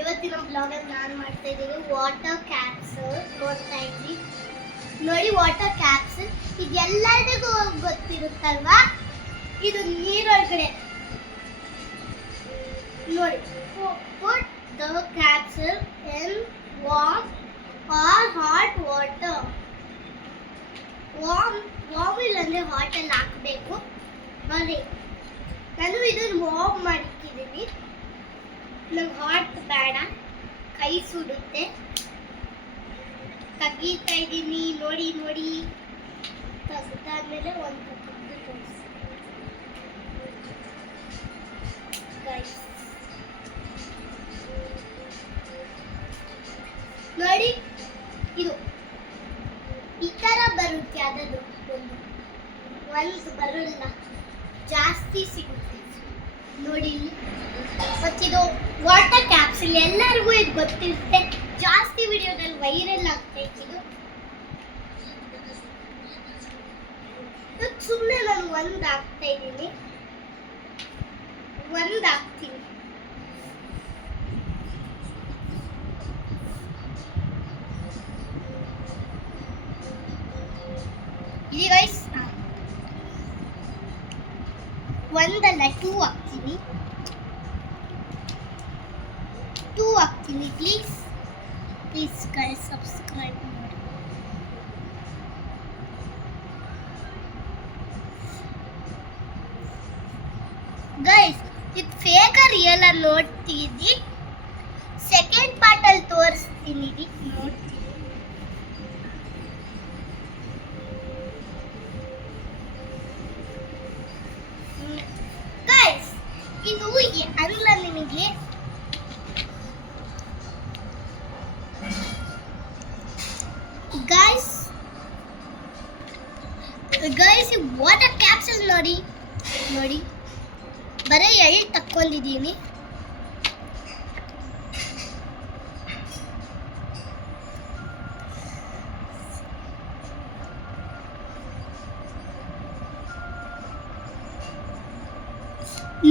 ಇವತ್ತಿನ ಬ್ಲಾಗಲ್ಲಿ ನಾನು ಮಾಡ್ತಾ ಇದ್ದೀನಿ ವಾಟರ್ ಕ್ಯಾಪ್ಸೂಲ್ ನೋಡ್ತಾ ಇದ್ವಿ ನೋಡಿ. ವಾಟರ್ ಕ್ಯಾಪ್ಸೂಲ್ ಇದೆಲ್ಲರಿಗೂ ಗೊತ್ತಿರುತ್ತಲ್ವಾ, ಇದು ನೀರೊಳಗಡೆ ನೋಡಿ. Put the capsule in warm or hot water. Warm ಇಲ್ಲಂದ್ರೆ ಹಾಟ್ ಅಲ್ಲಿ ಹಾಕಬೇಕು ನೋಡಿ. ನಾನು ಇದನ್ನು ವಾರ್ಮ್ ಮಾಡಿಟ್ಟಿದ್ದೀನಿ, ನಂಗೆ ಹಾಟ್ ಬೇಡ, ಕೈ ಸುಡುತ್ತೆ. ತೆಗೀತಾ ಇದ್ದೀನಿ ನೋಡಿ ನೋಡಿ. ತೆಗೆದಾದ್ಮೇಲೆ ಒಂದು ತೆಗೆದು ತೋರಿಸಿ ಗೈಸ್ ನೋಡಿ. ಇದು ಈ ತರ ಬರುತ್ತೆ, ಅದದು ಒಂದು ಬರಲ್ಲ, ಜಾಸ್ತಿ ಸಿಗುತ್ತೆ ನೋಡಿ. ಮತ್ತಿದು ವಾಟರ್ ಕ್ಯಾಪ್ಸೂಲ್ ಎಲ್ಲರಿಗೂ ಇದು ಗೊತ್ತಿರುತ್ತೆ, ಜಾಸ್ತಿ ವಿಡಿಯೋದಲ್ಲಿ ವೈರಲ್ ಆಗ್ತೈತೆ ಇದು. ಸುಮ್ಮನೆ ನಾನು ಒಂದು ಹಾಕ್ತಾ ಇದ್ದೀನಿ, ಒಂದು ಹಾಕ್ತೀನಿ. ಇಲ್ಲಿ ಗೈಸ್ ಒಂದಲ್ಲ 2 ಹಾಕ್ತೀನಿ, 2 ಹಾಕ್ತೀನಿ. ಪ್ಲೀಸ್ ಗೈಸ್ ಸಬ್ಸ್ಕ್ರೈಬ್ ಮಾಡಿ. ಗೈಸ್ ಇದು ಫೇಕ್ ರಿಯಲ್ ಆಗಿ ನೋಡ್ತಿದ್ದಿ, ಸೆಕೆಂಡ್ ಪಾರ್ಟ್ ಅಲ್ಲಿ ತೋರಿಸ್ತೀನಿ ನೋಡ್ತೀನಿ. ಗೈಸ್ ಇದು ಅಲ್ಲ ನಿಮಗೆ ಗೈಸ್ ವಾಟರ್ ಕ್ಯಾಪ್ಸೂಲ್ ನೋಡಿ ನೋಡಿ, ಬರೀ 2 ತಕ್ಕೊಂಡಿದ್ದೀನಿ.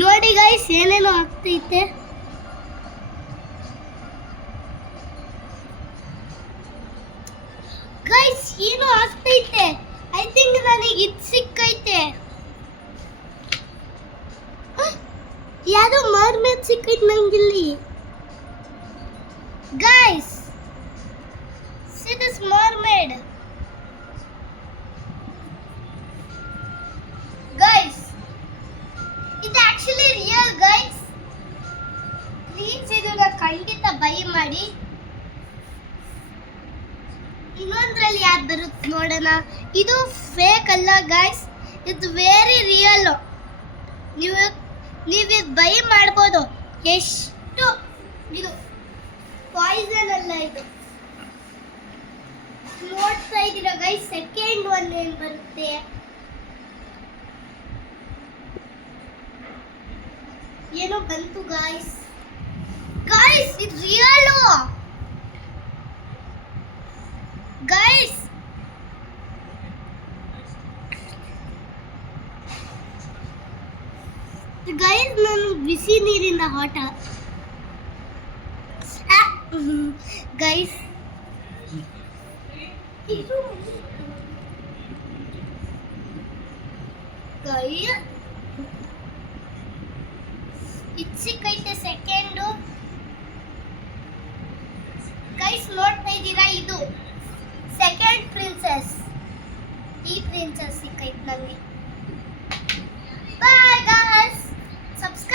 ನೋಡಿ ಗೈಸ್ ಏನೇನೋ ಆಗ್ತೈತೆ. ಗೈಸ್ ಏನೋ ಆಗ್ತೈತೆ, ಐ ಥಿಂಕ್ ನನಗೆ ಇದು ಸಿಕ್ಕೈತೆ, ಯಾರೋ ಮರ್ಮೇಡ್ ಸಿಕ್ಕೈತೆ ನಂಗಿಲ್ಲಿ. Guys see this mermaid. Guys ಇದು ಆಕ್ಚುಲಿ ರಿಯಲ್ ಗೈಸ್, ಪ್ಲೀಸ್ ಇದನ್ನ ಖಂಡಿತ ಬೈ ಮಾಡಿ. ಇನ್ನೊಂದ್ರಲ್ಲಿ ಯಾವ್ದು ಬರುತ್ತೆ ನೋಡೋಣ. ಇದು ಫೇಕ್ ಅಲ್ಲ ಗೈಸ್, ಇದು ವೆರಿ ರಿಯಲ್. ನೀವು ಇದು ಬೈ ಮಾಡ್ಬೋದು. ಎಷ್ಟು ಇದು ಪಾಯ್ಸನ್ ಅಲ್ಲ, ಇದು ನೋಡ್ತಾ ಇದ್ದೀರಾ ಗೈಸ್. ಸೆಕೆಂಡ್ ಒನ್ ಏನು ಬರುತ್ತೆ, ಏನೋ ಬಂತು ಗೈಸ್. ಇದು ರಿಯಲ್ ಗೈಸ್. ನಾನು ಬಿಸಿ ನೀರಿಂದ ಹಾಟ ಗೈಸ್. ಇದು ಸಿಕ್ಕೈತೆ ಸೆಕೆಂಡು ಗೈಸ್. ನೋಡ್ತಾ ಇದ್ದೀರಾ, ಇದು ಸೆಕೆಂಡ್ ಪ್ರಿನ್ಸೆಸ್. ಈ ಪ್ರಿನ್ಸೆಸ್ ಸಿಕ್ಕೈತೆ ನನಗೆ.